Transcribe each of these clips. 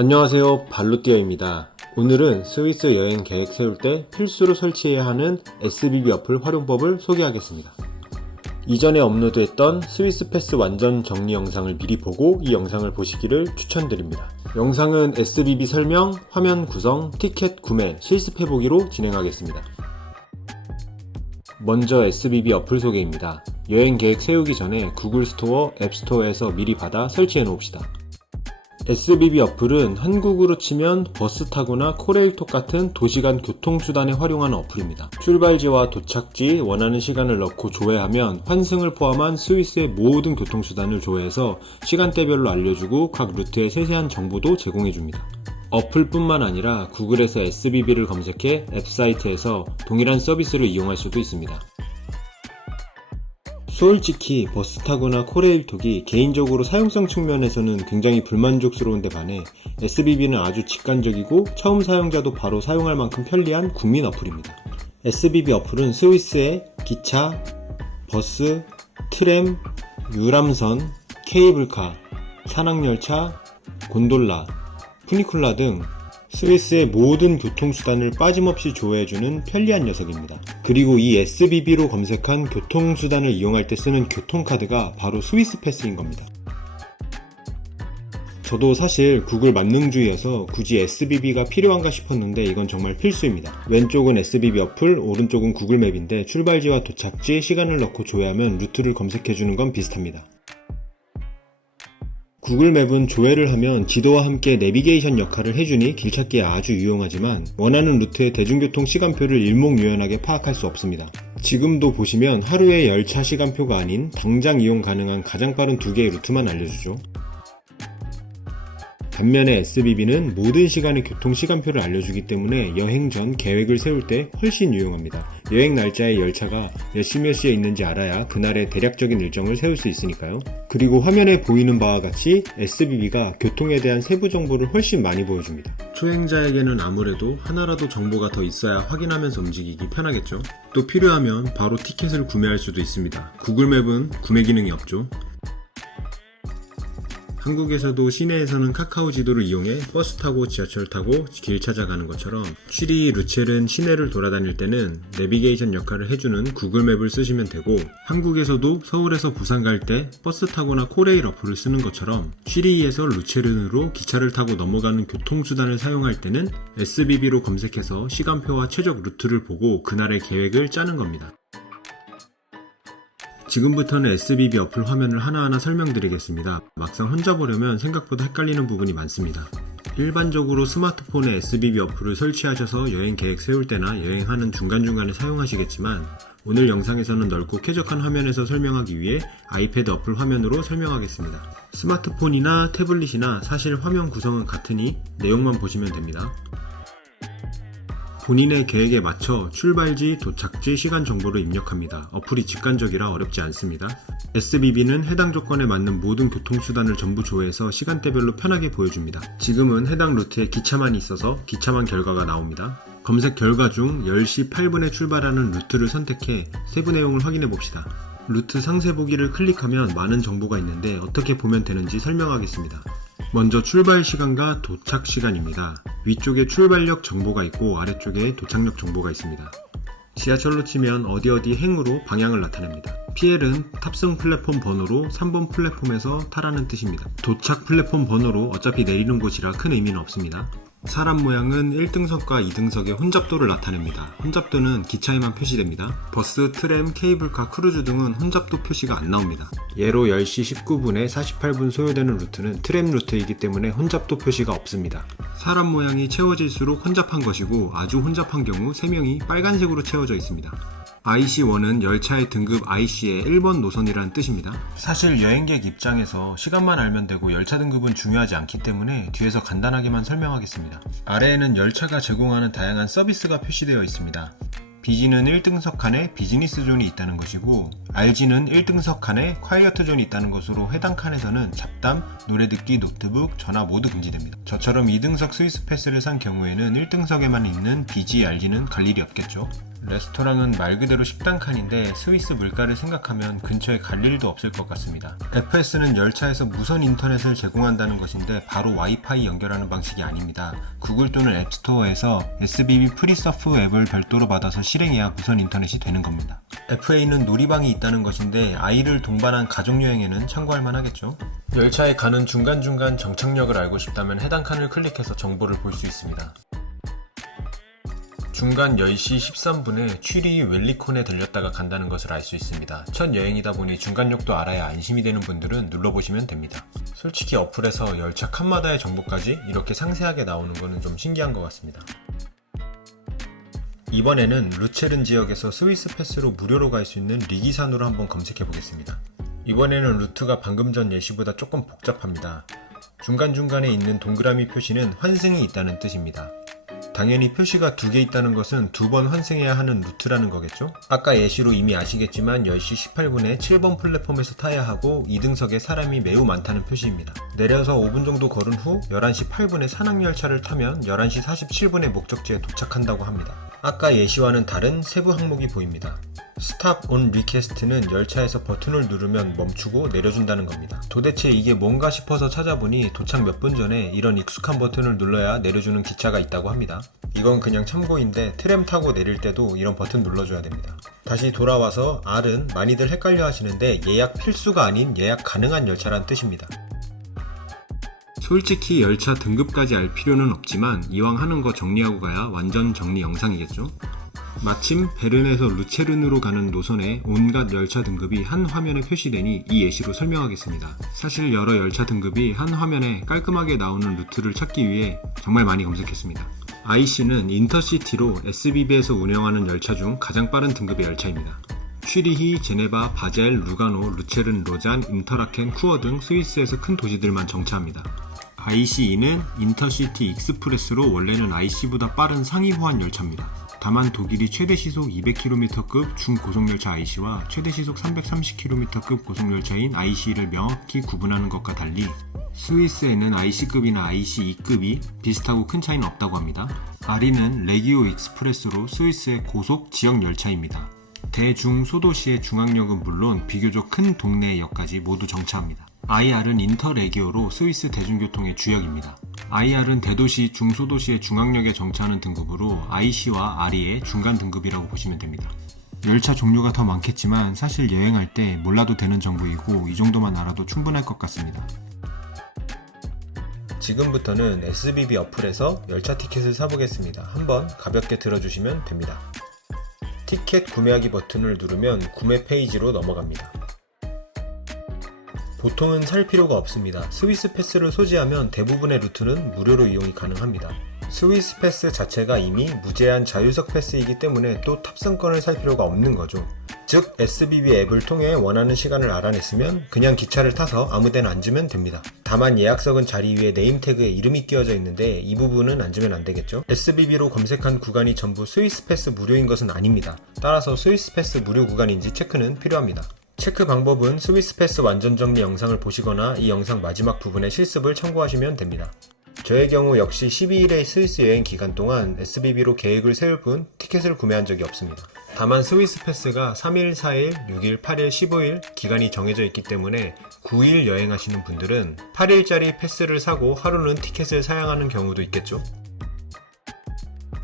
안녕하세요, 발로띠아입니다. 오늘은 스위스 여행 계획 세울 때 필수로 설치해야 하는 SBB 어플 활용법을 소개하겠습니다. 이전에 업로드했던 스위스 패스 완전 정리 영상을 미리 보고 이 영상을 보시기를 추천드립니다. 영상은 SBB 설명, 화면 구성, 티켓 구매, 실습해보기로 진행하겠습니다. 먼저 SBB 어플 소개입니다. 여행 계획 세우기 전에 구글 스토어, 앱 스토어에서 미리 받아 설치해 놓읍시다. SBB 어플은 한국으로 치면 버스 타거나 코레일톡 같은 도시간 교통수단에 활용하는 어플입니다. 출발지와 도착지, 원하는 시간을 넣고 조회하면 환승을 포함한 스위스의 모든 교통수단을 조회해서 시간대별로 알려주고 각 루트의 세세한 정보도 제공해줍니다. 어플뿐만 아니라 구글에서 SBB를 검색해 앱사이트에서 동일한 서비스를 이용할 수도 있습니다. 솔직히 버스 타거나 코레일톡이 개인적으로 사용성 측면에서는 굉장히 불만족스러운데 반해 SBB는 아주 직관적이고 처음 사용자도 바로 사용할 만큼 편리한 국민 어플입니다. SBB 어플은 스위스의 기차, 버스, 트램, 유람선, 케이블카, 산악열차, 곤돌라, 푸니쿨라 등 스위스의 모든 교통수단을 빠짐없이 조회해주는 편리한 녀석입니다. 그리고 이 SBB로 검색한 교통수단을 이용할 때 쓰는 교통카드가 바로 스위스 패스인 겁니다. 저도 사실 구글 만능주의여서 굳이 SBB가 필요한가 싶었는데 이건 정말 필수입니다. 왼쪽은 SBB 어플, 오른쪽은 구글 맵인데 출발지와 도착지, 시간을 넣고 조회하면 루트를 검색해주는 건 비슷합니다. 구글 맵은 조회를 하면 지도와 함께 내비게이션 역할을 해주니 길찾기에 아주 유용하지만 원하는 루트의 대중교통 시간표를 일목요연하게 파악할 수 없습니다. 지금도 보시면 하루의 열차 시간표가 아닌 당장 이용 가능한 가장 빠른 2개의 루트만 알려주죠. 반면에 SBB는 모든 시간의 교통 시간표를 알려주기 때문에 여행 전 계획을 세울 때 훨씬 유용합니다. 여행 날짜에 열차가 몇 시에 있는지 알아야 그날의 대략적인 일정을 세울 수 있으니까요. 그리고 화면에 보이는 바와 같이 SBB가 교통에 대한 세부 정보를 훨씬 많이 보여줍니다. 초행자에게는 아무래도 하나라도 정보가 더 있어야 확인하면서 움직이기 편하겠죠. 또 필요하면 바로 티켓을 구매할 수도 있습니다. 구글 맵은 구매 기능이 없죠. 한국에서도 시내에서는 카카오 지도를 이용해 버스 타고 지하철 타고 길 찾아가는 것처럼 취리, 루첼은 시내를 돌아다닐 때는 내비게이션 역할을 해주는 구글 맵을 쓰시면 되고, 한국에서도 서울에서 부산 갈 때 버스 타거나 코레일 어플을 쓰는 것처럼 취리에서 루체른으로 기차를 타고 넘어가는 교통수단을 사용할 때는 SBB로 검색해서 시간표와 최적 루트를 보고 그날의 계획을 짜는 겁니다. 지금부터는 SBB 어플 화면을 하나하나 설명드리겠습니다. 막상 혼자 보려면 생각보다 헷갈리는 부분이 많습니다. 일반적으로 스마트폰에 SBB 어플을 설치하셔서 여행 계획 세울 때나 여행하는 중간중간에 사용하시겠지만 오늘 영상에서는 넓고 쾌적한 화면에서 설명하기 위해 아이패드 어플 화면으로 설명하겠습니다. 스마트폰이나 태블릿이나 사실 화면 구성은 같으니 내용만 보시면 됩니다. 본인의 계획에 맞춰 출발지, 도착지, 시간 정보를 입력합니다. 어플이 직관적이라 어렵지 않습니다. SBB는 해당 조건에 맞는 모든 교통수단을 전부 조회해서 시간대별로 편하게 보여줍니다. 지금은 해당 루트에 기차만 있어서 기차만 결과가 나옵니다. 검색 결과 중 10시 8분에 출발하는 루트를 선택해 세부 내용을 확인해 봅시다. 루트 상세 보기를 클릭하면 많은 정보가 있는데 어떻게 보면 되는지 설명하겠습니다. 먼저 출발 시간과 도착 시간입니다. 위쪽에 출발역 정보가 있고 아래쪽에 도착역 정보가 있습니다. 지하철로 치면 어디 행으로 방향을 나타냅니다. PL은 탑승 플랫폼 번호로 3번 플랫폼에서 타라는 뜻입니다. 도착 플랫폼 번호로 어차피 내리는 곳이라 큰 의미는 없습니다. 사람 모양은 1등석과 2등석의 혼잡도를 나타냅니다. 혼잡도는 기차에만 표시됩니다. 버스, 트램, 케이블카, 크루즈 등은 혼잡도 표시가 안 나옵니다. 예로 10시 19분에 48분 소요되는 루트는 트램 루트이기 때문에 혼잡도 표시가 없습니다. 사람 모양이 채워질수록 혼잡한 것이고 아주 혼잡한 경우 3명이 빨간색으로 채워져 있습니다. IC1은 열차의 등급 IC의 1번 노선이라는 뜻입니다. 사실 여행객 입장에서 시간만 알면 되고 열차 등급은 중요하지 않기 때문에 뒤에서 간단하게만 설명하겠습니다. 아래에는 열차가 제공하는 다양한 서비스가 표시되어 있습니다. BG는 1등석 칸에 비즈니스 존이 있다는 것이고, RG는 1등석 칸에 콰이어트 존이 있다는 것으로 해당 칸에서는 잡담, 노래 듣기, 노트북, 전화 모두 금지됩니다. 저처럼 2등석 스위스 패스를 산 경우에는 1등석에만 있는 BG, RG는 갈 일이 없겠죠. 레스토랑은 말 그대로 식당 칸인데 스위스 물가를 생각하면 근처에 갈 일도 없을 것 같습니다. FS는 열차에서 무선 인터넷을 제공한다는 것인데 바로 와이파이 연결하는 방식이 아닙니다. 구글 또는 앱스토어에서 SBB 프리서프 앱을 별도로 받아서 실행해야 무선 인터넷이 되는 겁니다. FA는 놀이방이 있다는 것인데 아이를 동반한 가족여행에는 참고할 만하겠죠. 열차에 가는 중간중간 정착역을 알고 싶다면 해당 칸을 클릭해서 정보를 볼 수 있습니다. 중간 10시 13분에 취리 웰리콘에 들렸다가 간다는 것을 알 수 있습니다. 첫 여행이다 보니 중간역도 알아야 안심이 되는 분들은 눌러보시면 됩니다. 솔직히 어플에서 열차 칸마다의 정보까지 이렇게 상세하게 나오는 것은 좀 신기한 것 같습니다. 이번에는 루체른 지역에서 스위스 패스로 무료로 갈 수 있는 리기산으로 한번 검색해 보겠습니다. 이번에는 루트가 방금 전 예시보다 조금 복잡합니다. 중간중간에 있는 동그라미 표시는 환승이 있다는 뜻입니다. 당연히 표시가 2개 있다는 것은 2번 환승해야 하는 루트라는 거겠죠? 아까 예시로 이미 아시겠지만 10시 18분에 7번 플랫폼에서 타야 하고 2등석에 사람이 매우 많다는 표시입니다. 내려서 5분 정도 걸은 후 11시 8분에 산악열차를 타면 11시 47분에 목적지에 도착한다고 합니다. 아까 예시와는 다른 세부 항목이 보입니다. 스탑 온 리퀘스트는 열차에서 버튼을 누르면 멈추고 내려준다는 겁니다. 도대체 이게 뭔가 싶어서 찾아보니 도착 몇 분 전에 이런 익숙한 버튼을 눌러야 내려주는 기차가 있다고 합니다. 이건 그냥 참고인데 트램 타고 내릴 때도 이런 버튼 눌러줘야 됩니다. 다시 돌아와서 R은 많이들 헷갈려 하시는데 예약 필수가 아닌 예약 가능한 열차란 뜻입니다. 솔직히 열차 등급까지 알 필요는 없지만 이왕 하는 거 정리하고 가야 완전 정리 영상이겠죠? 마침 베른에서 루체른으로 가는 노선에 온갖 열차 등급이 한 화면에 표시되니 이 예시로 설명하겠습니다. 사실 여러 열차 등급이 한 화면에 깔끔하게 나오는 루트를 찾기 위해 정말 많이 검색했습니다. IC는 인터시티로 SBB에서 운영하는 열차 중 가장 빠른 등급의 열차입니다. 취리히, 제네바, 바젤, 루가노, 루체른, 로잔, 인터라켄, 쿠어 등 스위스에서 큰 도시들만 정차합니다. ICE는 인터시티 익스프레스로 원래는 IC보다 빠른 상위 호환 열차입니다. 다만 독일이 최대 시속 200km급 중고속열차 IC와 최대 시속 330km급 고속열차인 IC를 명확히 구분하는 것과 달리 스위스에는 IC급이나 ICE급이 비슷하고 큰 차이는 없다고 합니다. RE는 레기오 익스프레스로 스위스의 고속 지역 열차입니다. 대중 소도시의 중앙역은 물론 비교적 큰 동네의 역까지 모두 정차합니다. IR은 인터레기오로 스위스 대중교통의 주역입니다. IR은 대도시, 중소도시의 중앙역에 정차하는 등급으로 IC와 RE의 중간 등급이라고 보시면 됩니다. 열차 종류가 더 많겠지만 사실 여행할 때 몰라도 되는 정보이고 이 정도만 알아도 충분할 것 같습니다. 지금부터는 SBB 어플에서 열차 티켓을 사보겠습니다. 한번 가볍게 들어주시면 됩니다. 티켓 구매하기 버튼을 누르면 구매 페이지로 넘어갑니다. 보통은 살 필요가 없습니다. 스위스 패스를 소지하면 대부분의 루트는 무료로 이용이 가능합니다. 스위스 패스 자체가 이미 무제한 자유석 패스이기 때문에 또 탑승권을 살 필요가 없는 거죠. 즉 SBB 앱을 통해 원하는 시간을 알아냈으면 그냥 기차를 타서 아무데나 앉으면 됩니다. 다만 예약석은 자리 위에 네임태그에 이름이 끼워져 있는데 이 부분은 앉으면 안되겠죠. SBB로 검색한 구간이 전부 스위스 패스 무료인 것은 아닙니다. 따라서 스위스 패스 무료 구간인지 체크는 필요합니다. 체크 방법은 스위스 패스 완전 정리 영상을 보시거나 이 영상 마지막 부분의 실습을 참고하시면 됩니다. 저의 경우 역시 12일의 스위스 여행 기간 동안 SBB로 계획을 세울 뿐 티켓을 구매한 적이 없습니다. 다만 스위스 패스가 3일, 4일, 6일, 8일, 15일 기간이 정해져 있기 때문에 9일 여행하시는 분들은 8일짜리 패스를 사고 하루는 티켓을 사양하는 경우도 있겠죠.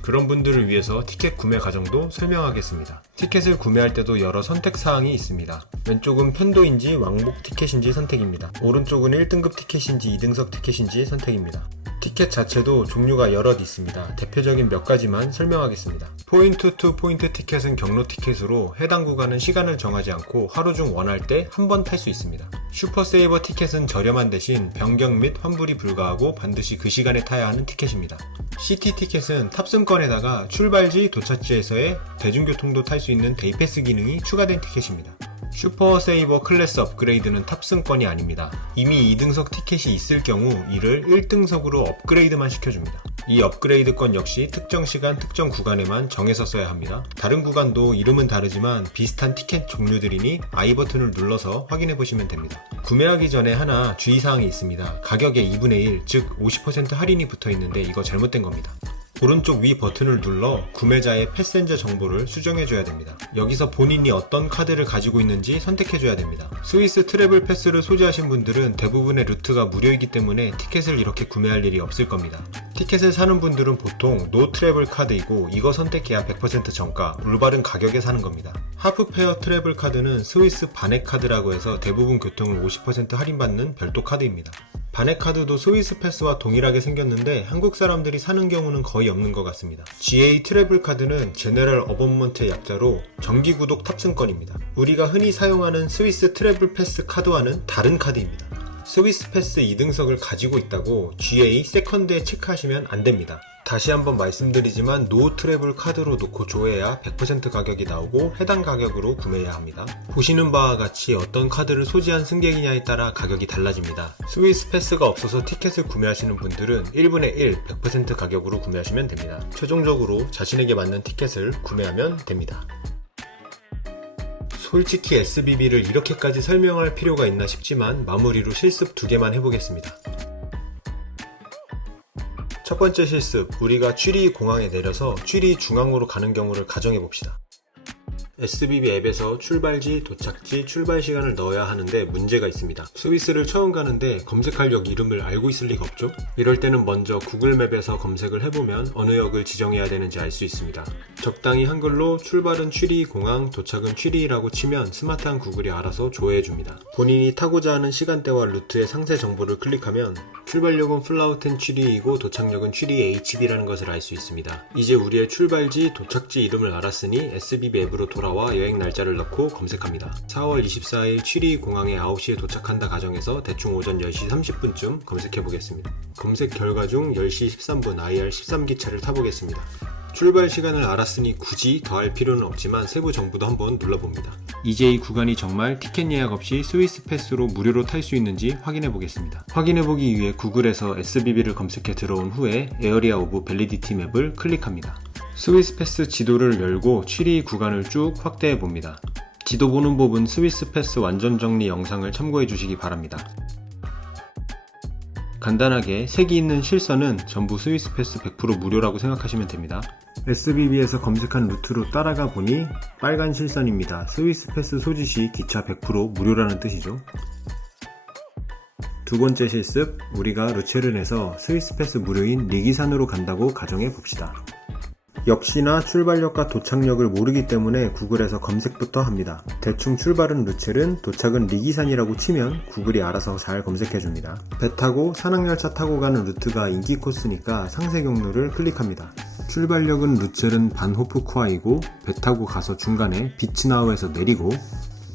그런 분들을 위해서 티켓 구매 과정도 설명하겠습니다. 티켓을 구매할 때도 여러 선택사항이 있습니다. 왼쪽은 편도인지 왕복 티켓인지 선택입니다. 오른쪽은 1등급 티켓인지 2등석 티켓인지 선택입니다. 티켓 자체도 종류가 여럿 있습니다. 대표적인 몇 가지만 설명하겠습니다. 포인트 투 포인트 티켓은 경로 티켓으로 해당 구간은 시간을 정하지 않고 하루 중 원할 때 한 번 탈 수 있습니다. 슈퍼세이버 티켓은 저렴한 대신 변경 및 환불이 불가하고 반드시 그 시간에 타야 하는 티켓입니다. 시티 티켓은 탑승권에다가 출발지 도착지에서의 대중교통도 탈 수 있는 데이패스 기능이 추가된 티켓입니다. 슈퍼세이버 클래스 업그레이드는 탑승권이 아닙니다. 이미 2등석 티켓이 있을 경우 이를 1등석으로 업그레이드만 시켜줍니다. 이 업그레이드권 역시 특정 시간, 특정 구간에만 정해서 써야 합니다. 다른 구간도 이름은 다르지만 비슷한 티켓 종류들이니 I 버튼을 눌러서 확인해 보시면 됩니다. 구매하기 전에 하나 주의사항이 있습니다. 가격의 2분의 1, 즉 50% 할인이 붙어 있는데 이거 잘못된 겁니다. 오른쪽 위 버튼을 눌러 구매자의 패센저 정보를 수정해줘야 됩니다. 여기서 본인이 어떤 카드를 가지고 있는지 선택해줘야 됩니다. 스위스 트래블 패스를 소지하신 분들은 대부분의 루트가 무료이기 때문에 티켓을 이렇게 구매할 일이 없을 겁니다. 티켓을 사는 분들은 보통 노 트래블 카드이고 이거 선택해야 100% 정가, 올바른 가격에 사는 겁니다. 하프페어 트래블 카드는 스위스 바넥 카드라고 해서 대부분 교통을 50% 할인받는 별도 카드입니다. 바넥 카드도 스위스 패스와 동일하게 생겼는데 한국 사람들이 사는 경우는 거의 없는 것 같습니다. GA 트래블 카드는 제너럴 어버먼트의 약자로 정기 구독 탑승권입니다. 우리가 흔히 사용하는 스위스 트래블 패스 카드와는 다른 카드입니다. 스위스 패스 2등석을 가지고 있다고 GA 세컨드에 체크하시면 안됩니다. 다시 한번 말씀드리지만 노 트래블 카드로 놓고 조회해야 100% 가격이 나오고 해당 가격으로 구매해야 합니다. 보시는 바와 같이 어떤 카드를 소지한 승객이냐에 따라 가격이 달라집니다. 스위스 패스가 없어서 티켓을 구매하시는 분들은 1분의 1, 100% 가격으로 구매하시면 됩니다. 최종적으로 자신에게 맞는 티켓을 구매하면 됩니다. 솔직히 SBB를 이렇게까지 설명할 필요가 있나 싶지만 마무리로 실습 2개만 해보겠습니다. 첫 번째 실습, 우리가 취리 공항에 내려서 취리 중앙으로 가는 경우를 가정해봅시다. SBB 앱에서 출발지, 도착지, 출발 시간을 넣어야 하는데 문제가 있습니다. 스위스를 처음 가는데 검색할 역 이름을 알고 있을 리가 없죠? 이럴 때는 먼저 구글맵에서 검색을 해보면 어느 역을 지정해야 되는지 알 수 있습니다. 적당히 한글로 출발은 취리 공항, 도착은 취리라고 치면 스마트한 구글이 알아서 조회해줍니다. 본인이 타고자 하는 시간대와 루트의 상세 정보를 클릭하면 출발역은 플라우텐 취리이고 도착역은 취리 HB라는 것을 알 수 있습니다. 이제 우리의 출발지, 도착지 이름을 알았으니 SBB 앱으로 돌아와 여행 날짜를 넣고 검색합니다. 4월 24일 취리 공항에 9시에 도착한다 가정해서 대충 오전 10시 30분쯤 검색해보겠습니다. 검색 결과 중 10시 13분 IR 13기차를 타보겠습니다. 출발 시간을 알았으니 굳이 더할 필요는 없지만 세부 정보도 한번 눌러봅니다. 이제 이 구간이 정말 티켓 예약 없이 스위스 패스로 무료로 탈 수 있는지 확인해 보겠습니다. 확인해보기 위해 구글에서 SBB를 검색해 들어온 후에 에어리아 오브 밸리디티 맵을 클릭합니다. 스위스 패스 지도를 열고 취리 구간을 쭉 확대해 봅니다. 지도 보는 법은 스위스 패스 완전 정리 영상을 참고해 주시기 바랍니다. 간단하게 색이 있는 실선은 전부 스위스 패스 100% 무료라고 생각하시면 됩니다. SBB에서 검색한 루트로 따라가 보니 빨간 실선입니다. 스위스 패스 소지 시 기차 100% 무료라는 뜻이죠. 두 번째 실습, 우리가 르체른에서 스위스 패스 무료인 리기산으로 간다고 가정해 봅시다. 역시나 출발역과 도착역을 모르기 때문에 구글에서 검색부터 합니다. 대충 출발은 르체른, 도착은 리기산이라고 치면 구글이 알아서 잘 검색해줍니다. 배 타고 산악열차 타고 가는 루트가 인기 코스니까 상세 경로를 클릭합니다. 출발역은 르체른 반호프쿠아이고 배 타고 가서 중간에 비츠나우에서 내리고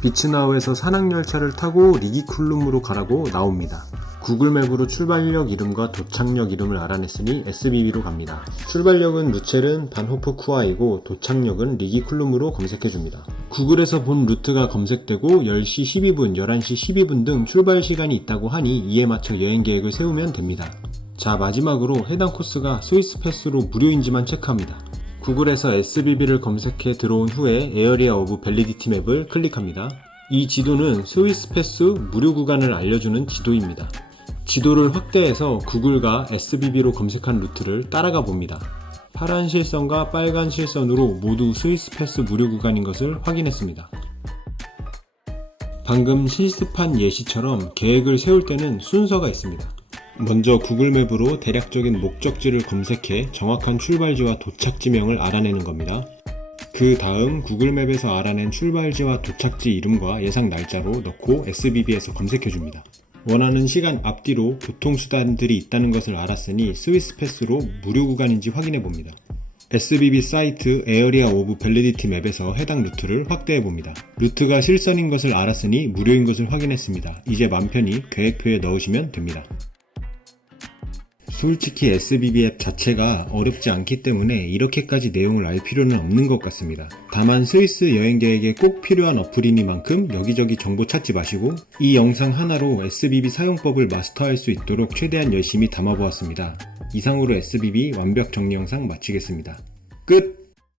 비츠나우에서 산악열차를 타고 리기쿨룸으로 가라고 나옵니다. 구글맵으로 출발역 이름과 도착역 이름을 알아냈으니 SBB로 갑니다. 출발역은 루체른 반호프쿠아이고 도착역은 리기쿨룸으로 검색해줍니다. 구글에서 본 루트가 검색되고 10시 12분, 11시 12분 등 출발 시간이 있다고 하니 이에 맞춰 여행 계획을 세우면 됩니다. 자, 마지막으로 해당 코스가 스위스 패스로 무료인지만 체크합니다. 구글에서 SBB를 검색해 들어온 후에 에어리아 오브 밸리디티 맵을 클릭합니다. 이 지도는 스위스 패스 무료 구간을 알려주는 지도입니다. 지도를 확대해서 구글과 SBB로 검색한 루트를 따라가 봅니다. 파란 실선과 빨간 실선으로 모두 스위스 패스 무료 구간인 것을 확인했습니다. 방금 실습한 예시처럼 계획을 세울 때는 순서가 있습니다. 먼저 구글맵으로 대략적인 목적지를 검색해 정확한 출발지와 도착지명을 알아내는 겁니다. 그 다음 구글맵에서 알아낸 출발지와 도착지 이름과 예상 날짜로 넣고 SBB에서 검색해줍니다. 원하는 시간 앞뒤로 교통수단들이 있다는 것을 알았으니 스위스 패스로 무료 구간인지 확인해봅니다. SBB 사이트 에어리아 오브 밸리디티 맵에서 해당 루트를 확대해봅니다. 루트가 실선인 것을 알았으니 무료인 것을 확인했습니다. 이제 맘 편히 계획표에 넣으시면 됩니다. 솔직히 SBB 앱 자체가 어렵지 않기 때문에 이렇게까지 내용을 알 필요는 없는 것 같습니다. 다만 스위스 여행 계획에 꼭 필요한 어플이니만큼 여기저기 정보 찾지 마시고 이 영상 하나로 SBB 사용법을 마스터할 수 있도록 최대한 열심히 담아보았습니다. 이상으로 SBB 완벽 정리 영상 마치겠습니다. 끝!